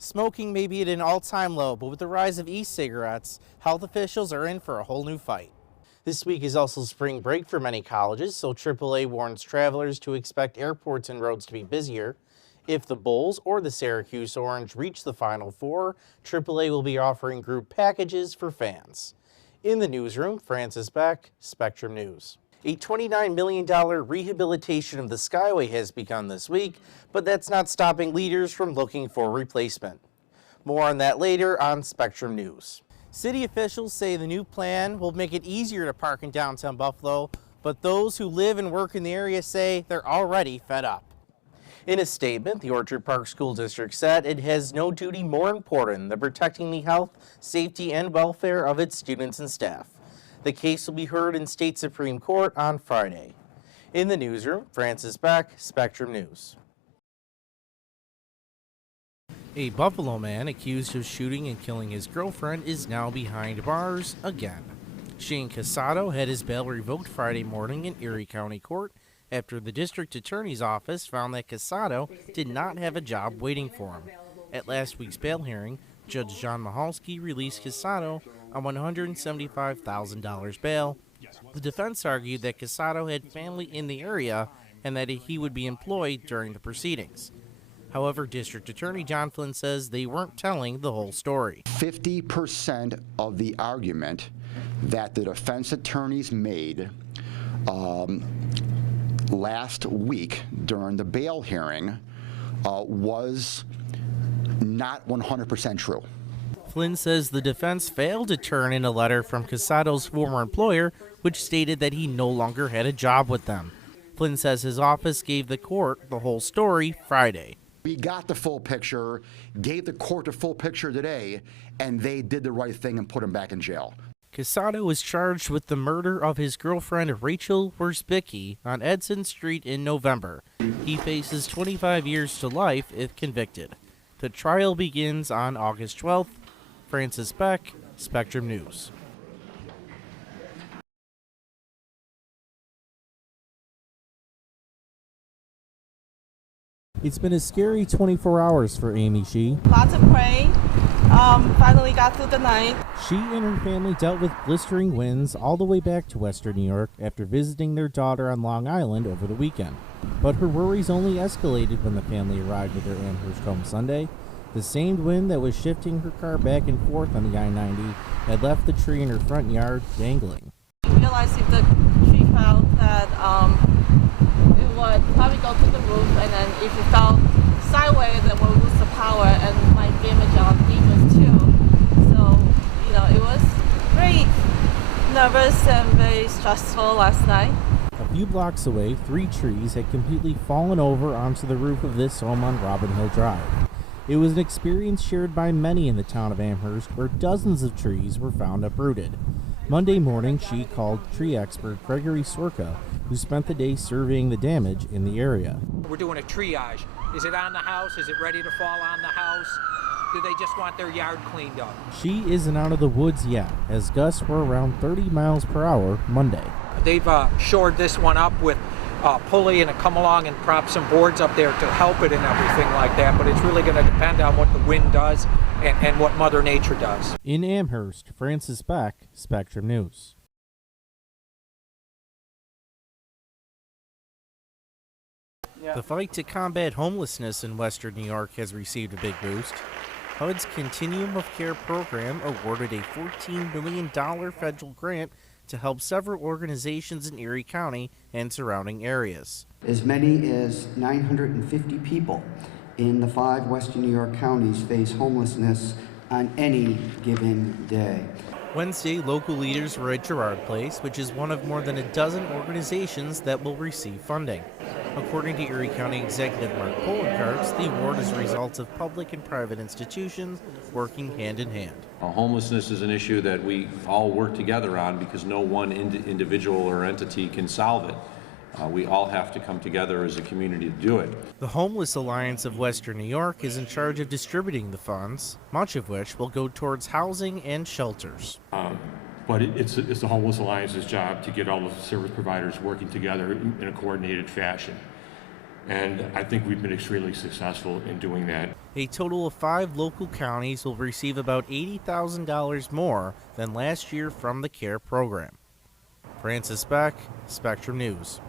Smoking may be at an all-time low, but with the rise of e-cigarettes, health officials are in for a whole new fight. This week is also spring break for many colleges, so AAA warns travelers to expect airports and roads to be busier. If the Bulls or the Syracuse Orange reach the Final Four, AAA will be offering group packages for fans. In the newsroom, Francis Boeck, Spectrum News. A $29 million rehabilitation of the Skyway has begun this week, but that's not stopping leaders from looking for a replacement. More on that later on Spectrum News. City officials say the new plan will make it easier to park in downtown Buffalo, but those who live and work in the area say they're already fed up. In a statement, the Orchard Park School District said it has no duty more important than protecting the health, safety, and welfare of its students and staff. The case will be heard in State Supreme Court on Friday. In the newsroom, Francis Boeck, Spectrum News. A Buffalo man accused of shooting and killing his girlfriend is now behind bars again. Shane Casado had his bail revoked Friday morning in Erie County Court after the district attorney's office found that Casado did not have a job waiting for him. At last week's bail hearing, Judge John Mahalski released Casado on $175,000 bail. The defense argued that Casado had family in the area and that he would be employed during the proceedings. However, District Attorney John Flynn says they weren't telling the whole story. 50% of the argument that the defense attorneys made last week during the bail hearing was not 100% true. Flynn says the defense failed to turn in a letter from Casado's former employer, which stated that he no longer had a job with them. Flynn says his office gave the court the whole story Friday. We got the full picture, gave the court the full picture today, and they did the right thing and put him back in jail. Casado was charged with the murder of his girlfriend Rachel Wierzbicki on Edson Street in November. He faces 25 years to life if convicted. The trial begins on August 12th. Francis Boeck, Spectrum News. It's been a scary 24 hours for Amy Shee. Lots of praying. Finally got through the night. She and her family dealt with blistering winds all the way back to Western New York after visiting their daughter on Long Island over the weekend. But her worries only escalated when the family arrived at their Amherst home Sunday. The same wind that was shifting her car back and forth on the I-90 had left the tree in her front yard dangling. We realized if the tree fell that it would probably go to the roof, and then if it fell sideways, then we'll lose the power and might damage our beavers too. So, it was very nervous and very stressful last night. A few blocks away, 3 trees had completely fallen over onto the roof of this home on Robin Hill Drive. It was an experience shared by many in the town of Amherst, where dozens of trees were found uprooted. Monday morning, she called tree expert Gregory Sorka, who spent the day surveying the damage in the area. We're doing a triage. Is it on the house? Is it ready to fall on the house? Do they just want their yard cleaned up? She isn't out of the woods yet, as gusts were around 30 miles per hour Monday. They've shored this one up with pulley and come along and prop some boards up there to help it and everything like that, but it's really going to depend on what the wind does and what Mother Nature does. In Amherst, Francis Boeck, Spectrum News. The fight to combat homelessness in Western New York has received a big boost. HUD's Continuum of Care program awarded a $14 million federal grant to help several organizations in Erie County and surrounding areas. As many as 950 people in the 5 Western New York counties face homelessness on any given day. Wednesday, local leaders were at Girard Place, which is one of more than a dozen organizations that will receive funding. According to Erie County Executive Mark Poloncarz, the award is a result of public and private institutions working hand in hand. Homelessness is an issue that we all work together on because no one individual or entity can solve it. We all have to come together as a community to do it. The Homeless Alliance of Western New York is in charge of distributing the funds, much of which will go towards housing and shelters. But it's the Homeless Alliance's job to get all the service providers working together in a coordinated fashion. And I think we've been extremely successful in doing that. A total of 5 local counties will receive about $80,000 more than last year from the CARE program. Francis Boeck, Spectrum News.